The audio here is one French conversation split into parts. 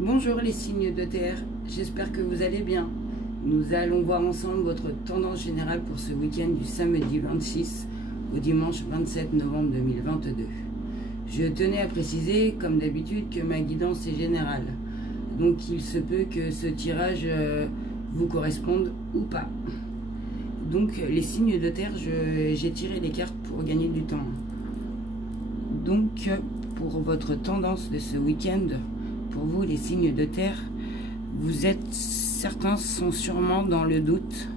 Bonjour les signes de terre, j'espère que vous allez bien. Nous allons voir ensemble votre tendance générale pour ce week-end du samedi 26 au dimanche 27 novembre 2022. Je tenais à préciser, comme d'habitude, que ma guidance est générale. Donc il se peut que ce tirage vous corresponde ou pas. Donc les signes de terre, j'ai tiré les cartes pour gagner du temps. Donc pour votre tendance de ce week-end, pour vous les signes de terre, vous êtes, certains sont sûrement dans le doute,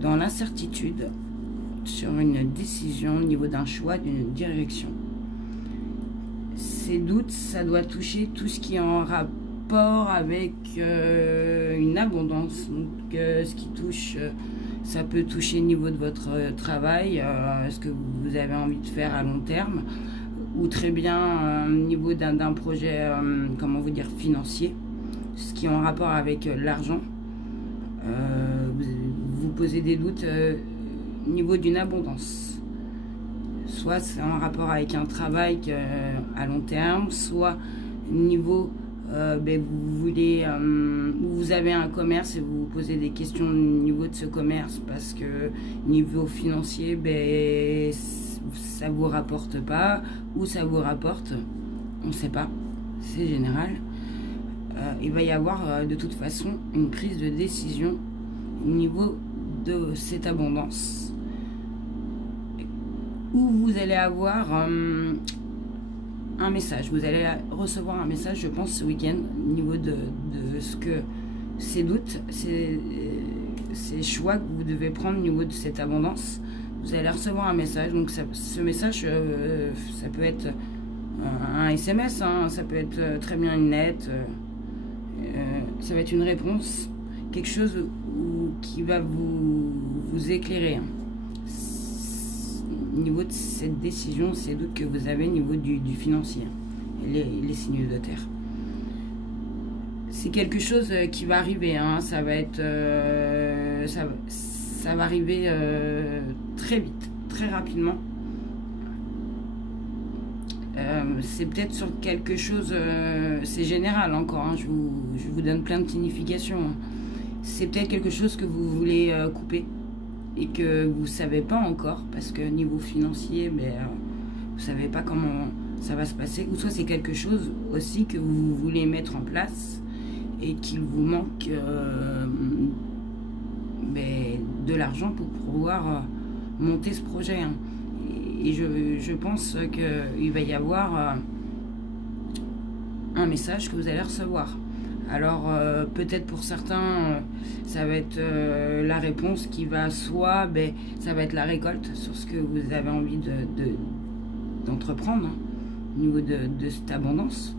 dans l'incertitude sur une décision au niveau d'un choix, d'une direction. Ces doutes, ça doit toucher tout ce qui est en rapport avec une abondance. Donc ce qui touche, ça peut toucher au niveau de votre travail, ce que vous avez envie de faire à long terme, ou très bien au niveau d'un projet, comment vous dire, financier, ce qui est en rapport avec l'argent. Vous posez des doutes au niveau d'une abondance. Soit c'est en rapport avec un travail à long terme, soit niveau vous voulez, vous avez un commerce et vous vous posez des questions au niveau de ce commerce parce que niveau financier, ça vous rapporte pas, ou ça vous rapporte, on ne sait pas, c'est général. Il va y avoir de toute façon une prise de décision au niveau de cette abondance, où vous allez avoir un message, vous allez recevoir un message, je pense, ce week-end, au niveau de ce que ces doutes, ces choix que vous devez prendre au niveau de cette abondance. Vous allez recevoir un message, donc ce message, ça peut être un SMS, hein, ça peut être très bien une lettre, ça va être une réponse, quelque chose qui va vous éclairer, hein, au niveau de cette décision, ces doutes que vous avez au niveau du financier, les signes de terre. C'est quelque chose qui va arriver, hein, ça va être... ça va arriver très vite, très rapidement. C'est peut-être sur quelque chose, c'est général encore, hein, je vous donne plein de significations. Hein. C'est peut-être quelque chose que vous voulez couper et que vous ne savez pas encore, parce que niveau financier, vous ne savez pas comment ça va se passer. Ou soit c'est quelque chose aussi que vous voulez mettre en place et qu'il vous manque de l'argent pour pouvoir monter ce projet, hein. Et je pense qu'il va y avoir un message que vous allez recevoir. Alors peut-être pour certains ça va être la réponse qui va soit, ça va être la récolte sur ce que vous avez envie d'entreprendre, hein, au niveau de cette abondance.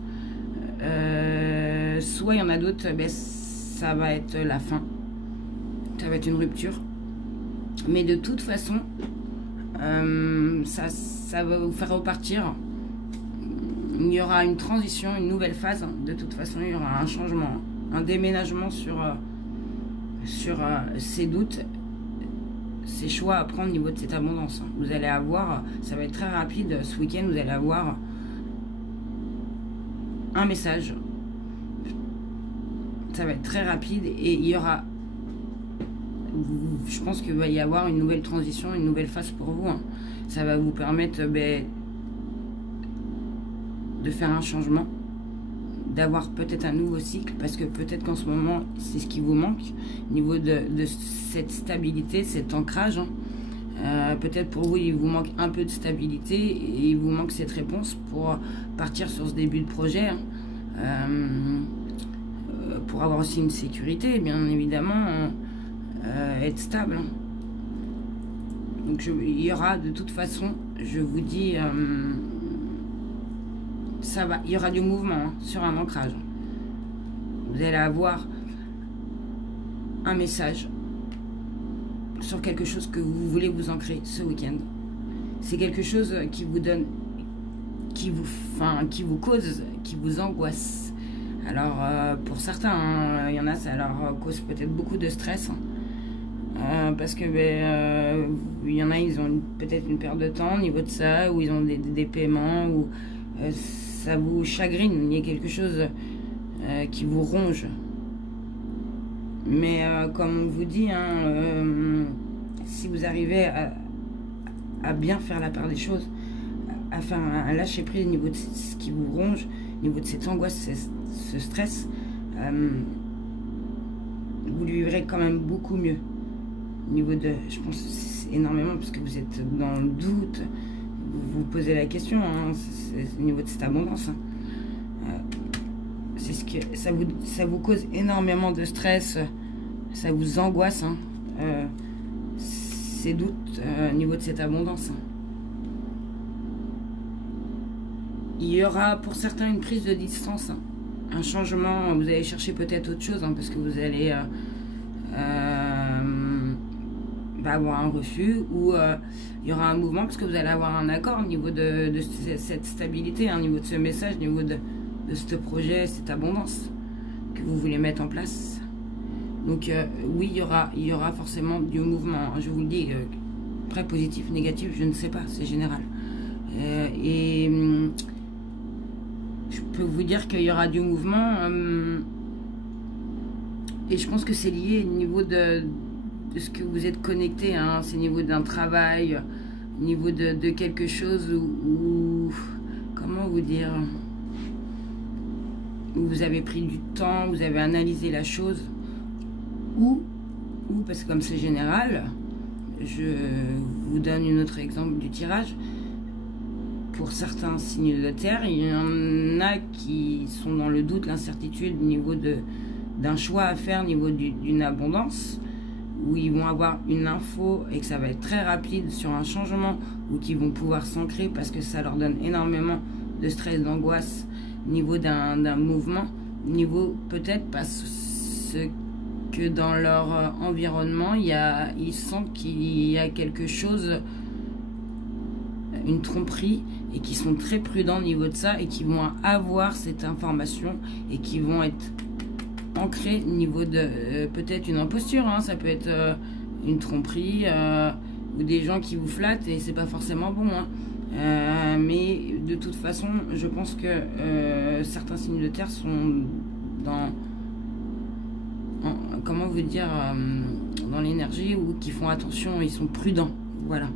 Soit il y en a d'autres, ça va être la fin. Ça va être une rupture, mais de toute façon ça va vous faire repartir. Il y aura une transition, une nouvelle phase, hein. De toute façon il y aura un changement, un déménagement sur ces doutes, ces choix à prendre au niveau de cette abondance, hein. Vous allez avoir, ça va être très rapide ce week-end, vous allez avoir un message, ça va être très rapide, et il y aura, je pense qu'il va y avoir une nouvelle transition, une nouvelle phase pour vous, hein. Ça va vous permettre de faire un changement, d'avoir peut-être un nouveau cycle, parce que peut-être qu'en ce moment c'est ce qui vous manque au niveau de cette stabilité, cet ancrage, hein. Peut-être pour vous il vous manque un peu de stabilité et il vous manque cette réponse pour partir sur ce début de projet, hein. Pour avoir aussi une sécurité, bien évidemment, être stable, hein. Donc il y aura de toute façon, je vous dis, ça va, il y aura du mouvement, hein, sur un ancrage. Vous allez avoir un message sur quelque chose que vous voulez vous ancrer ce week-end. C'est quelque chose qui vous donne, qui vous cause, qui vous angoisse. Alors pour certains, hein, il y en a, ça leur cause peut-être beaucoup de stress, hein. Parce que il y en a, ils ont peut-être une perte de temps au niveau de ça, ou ils ont des paiements, ou ça vous chagrine, il y a quelque chose qui vous ronge. Mais comme on vous dit, hein, si vous arrivez à bien faire la part des choses, à lâcher prise au niveau de ce qui vous ronge, au niveau de cette angoisse, ce stress, vous lui vivrez quand même beaucoup mieux. Au niveau de, je pense, c'est énormément parce que vous êtes dans le doute, vous vous posez la question, hein, au niveau de cette abondance. Hein. C'est ce que ça vous cause énormément de stress, ça vous angoisse, hein, ces doutes au niveau de cette abondance. Hein. Il y aura pour certains une prise de distance, hein, un changement, vous allez chercher peut-être autre chose, hein, parce que vous allez avoir un refus, ou il y aura un mouvement parce que vous allez avoir un accord au niveau de cette stabilité, hein, au niveau de ce message, au niveau de ce projet, cette abondance que vous voulez mettre en place. Donc oui, il y aura forcément du mouvement, je vous le dis, très positif, négatif, je ne sais pas, c'est général. Et je peux vous dire qu'il y aura du mouvement, et je pense que c'est lié au niveau de ce que vous êtes connecté, hein, c'est au niveau d'un travail, au niveau de quelque chose où comment vous dire, où vous avez pris du temps, vous avez analysé la chose, ou parce que comme c'est général, je vous donne un autre exemple du tirage. Pour certains signes de terre, il y en a qui sont dans le doute, l'incertitude au niveau d'un choix à faire, au niveau d'une abondance, où ils vont avoir une info et que ça va être très rapide sur un changement, ou qu'ils vont pouvoir s'ancrer parce que ça leur donne énormément de stress, d'angoisse, au niveau d'un mouvement, au niveau peut-être parce que dans leur environnement, ils sentent qu'il y a quelque chose, une tromperie, et qui sont très prudents au niveau de ça, et qui vont avoir cette information, et qui vont être ancrés au niveau de peut-être une imposture, hein, ça peut être une tromperie, ou des gens qui vous flattent, et c'est pas forcément bon, hein. Mais de toute façon, je pense que certains signes de terre sont comment vous dire, dans l'énergie, ou qui font attention, ils sont prudents, voilà.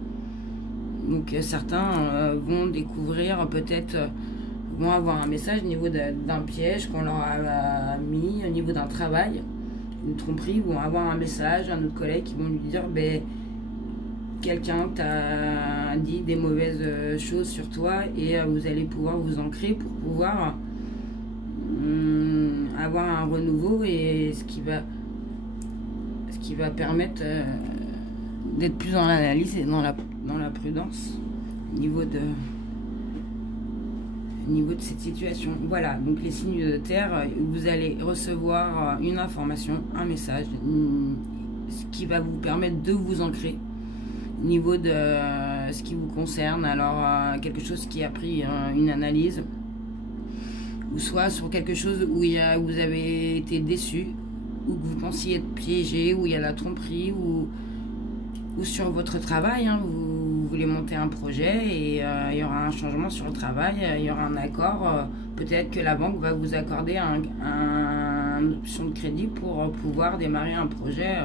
Donc certains vont découvrir, peut-être vont avoir un message au niveau d'un piège qu'on leur a mis, au niveau d'un travail, une tromperie, vont avoir un message, un autre collègue qui vont lui dire, ben, quelqu'un t'a dit des mauvaises choses sur toi, et vous allez pouvoir vous ancrer pour pouvoir avoir un renouveau, et ce qui va permettre d'être plus dans l'analyse et dans la prudence au niveau de cette situation. Voilà, donc les signes de terre, vous allez recevoir une information, un message, ce qui va vous permettre de vous ancrer au niveau de ce qui vous concerne. Alors quelque chose qui a pris une analyse, ou soit sur quelque chose où vous avez été déçu, ou que vous pensiez être piégé, où il y a la tromperie, ou sur votre travail, hein, vous voulez monter un projet, et il y aura un changement sur le travail, il y aura un accord, peut-être que la banque va vous accorder une option de crédit pour pouvoir démarrer un projet.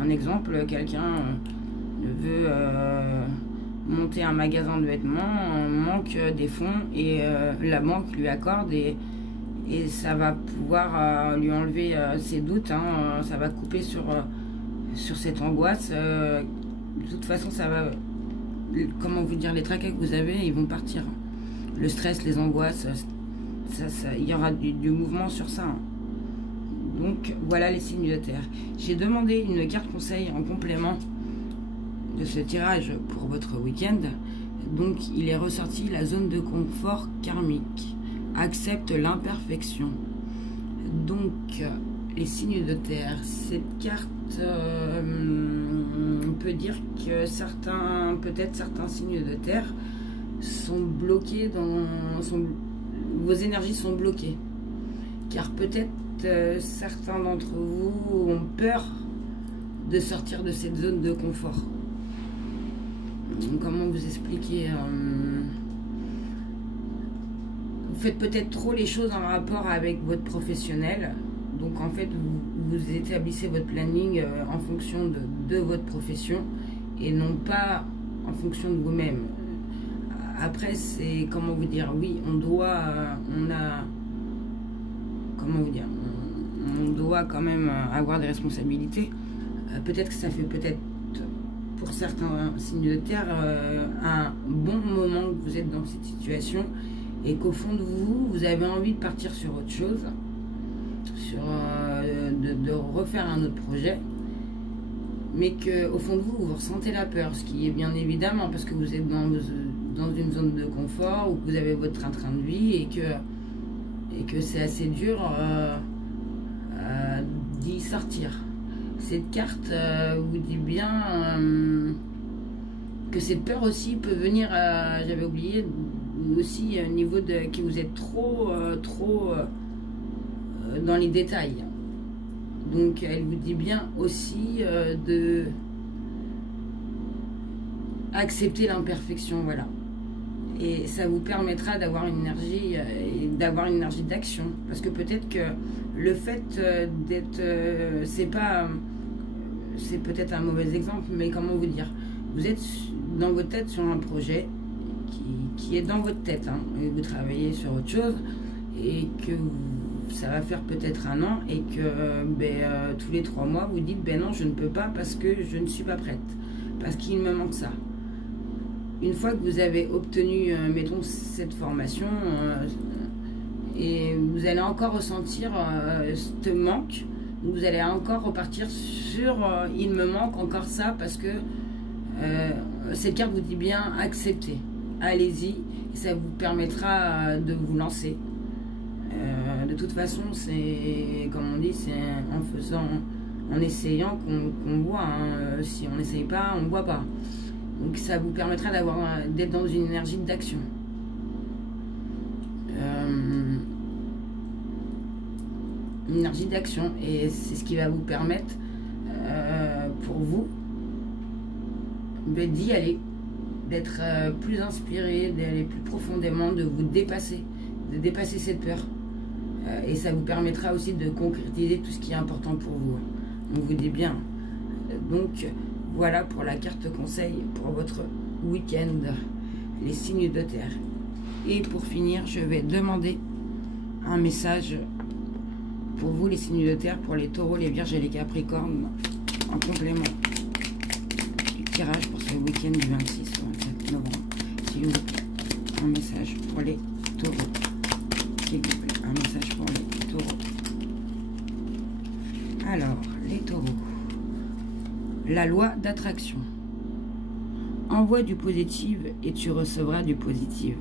Un exemple, quelqu'un veut monter un magasin de vêtements, manque des fonds, et la banque lui accorde, et ça va pouvoir lui enlever ses doutes, hein, ça va couper sur cette angoisse. De toute façon, ça va, comment vous dire, les tracas que vous avez, ils vont partir. Le stress, les angoisses, il y aura du mouvement sur ça, hein. Donc voilà les signes de terre. J'ai demandé une carte conseil en complément de ce tirage pour votre week-end. Donc il est ressorti la zone de confort karmique. Accepte l'imperfection. Donc les signes de terre, cette carte, on peut dire que peut-être certains signes de terre sont bloqués vos énergies sont bloquées, car peut-être certains d'entre vous ont peur de sortir de cette zone de confort. Comment vous expliquer, faites peut-être trop les choses en rapport avec votre professionnel. Donc en fait, vous établissez votre planning en fonction de votre profession et non pas en fonction de vous-même. Après, c'est, comment vous dire, oui, on doit quand même avoir des responsabilités. Peut-être que ça fait pour certains signes de terre un bon moment que vous êtes dans cette situation et qu'au fond de vous, vous avez envie de partir sur autre chose, de refaire un autre projet, mais qu'au fond de vous, vous ressentez la peur, ce qui est bien évidemment parce que vous êtes dans une zone de confort où vous avez votre train-train de vie et que c'est assez dur d'y sortir. Cette carte vous dit bien que cette peur aussi peut venir, j'avais oublié, aussi au niveau de que vous êtes trop dans les détails. Donc elle vous dit bien aussi de accepter l'imperfection, voilà. Et ça vous permettra d'avoir une énergie d'action, parce que peut-être que le fait d'être, c'est peut-être un mauvais exemple, mais comment vous dire, vous êtes dans votre tête sur un projet qui est dans votre tête, hein, et vous travaillez sur autre chose, et que ça va faire peut-être un an, et que tous les 3 mois vous dites non, je ne peux pas parce que je ne suis pas prête, parce qu'il me manque ça. Une fois que vous avez obtenu, mettons, cette formation, et vous allez encore ressentir ce manque, vous allez encore repartir sur il me manque encore ça, parce que cette carte vous dit bien acceptez, allez-y, et ça vous permettra de vous lancer. De toute façon, c'est comme on dit, c'est en essayant qu'on voit, hein. Si on n'essaye pas, on ne voit pas. Donc ça vous permettra d'être dans une énergie d'action. Une énergie d'action, et c'est ce qui va vous permettre pour vous d'y aller, d'être plus inspiré, d'aller plus profondément, de vous dépasser, de dépasser cette peur. Et ça vous permettra aussi de concrétiser tout ce qui est important pour vous. On vous dit bien. Donc voilà pour la carte conseil pour votre week-end, les signes de terre. Et pour finir, je vais demander un message pour vous, les signes de terre, pour les taureaux, les vierges et les capricornes, en complément du tirage pour ce week-end du 26 au 27 novembre. S'il vous plaît, un message pour les taureaux. S'il vous plaît, un message pour les taureaux. Alors, les taureaux. La loi d'attraction. Envoie du positif et tu recevras du positif.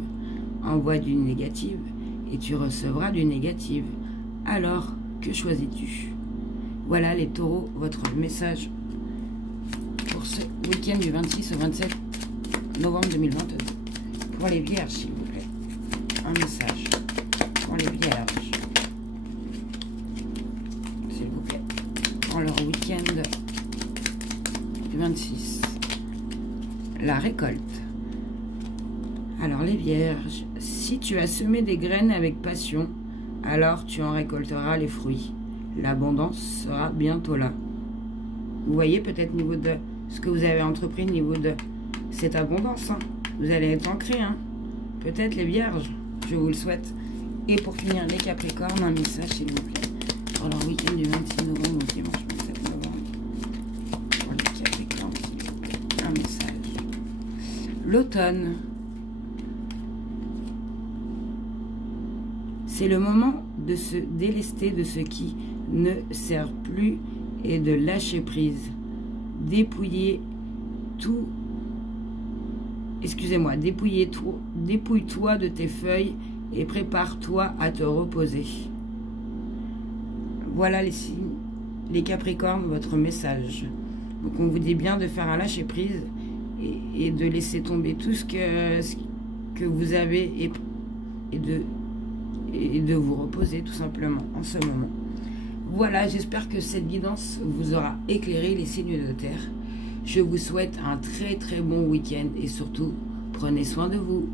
Envoie du négatif et tu recevras du négatif. Alors, que choisis-tu? Voilà les taureaux, votre message pour ce week-end du 26 au 27 novembre 2022. Pour les vierges, s'il vous plaît, un message pour les vierges. S'il vous plaît, pour leur week-end du 26. La récolte. Alors les vierges, si tu as semé des graines avec passion, alors tu en récolteras les fruits. L'abondance sera bientôt là. Vous voyez peut-être au niveau de ce que vous avez entrepris, au niveau de cette abondance, hein. Vous allez être ancré, hein. Peut-être les vierges, je vous le souhaite. Et pour finir, les capricornes, un message s'il vous plaît. Pour leur week-end du 26 novembre au dimanche 27 novembre. Pour les capricornes, s'il vous plaît, un message. L'automne. C'est le moment de se délester de ce qui ne sert plus et de lâcher prise. Dépouiller tout. Excusez-moi, dépouille-toi de tes feuilles et prépare-toi à te reposer. Voilà les signes, les capricornes, votre message. Donc on vous dit bien de faire un lâcher prise et de laisser tomber tout ce que vous avez et de vous reposer tout simplement en ce moment. Voilà, j'espère que cette guidance vous aura éclairé, les signes de terre. Je vous souhaite un très très bon week-end et surtout, prenez soin de vous.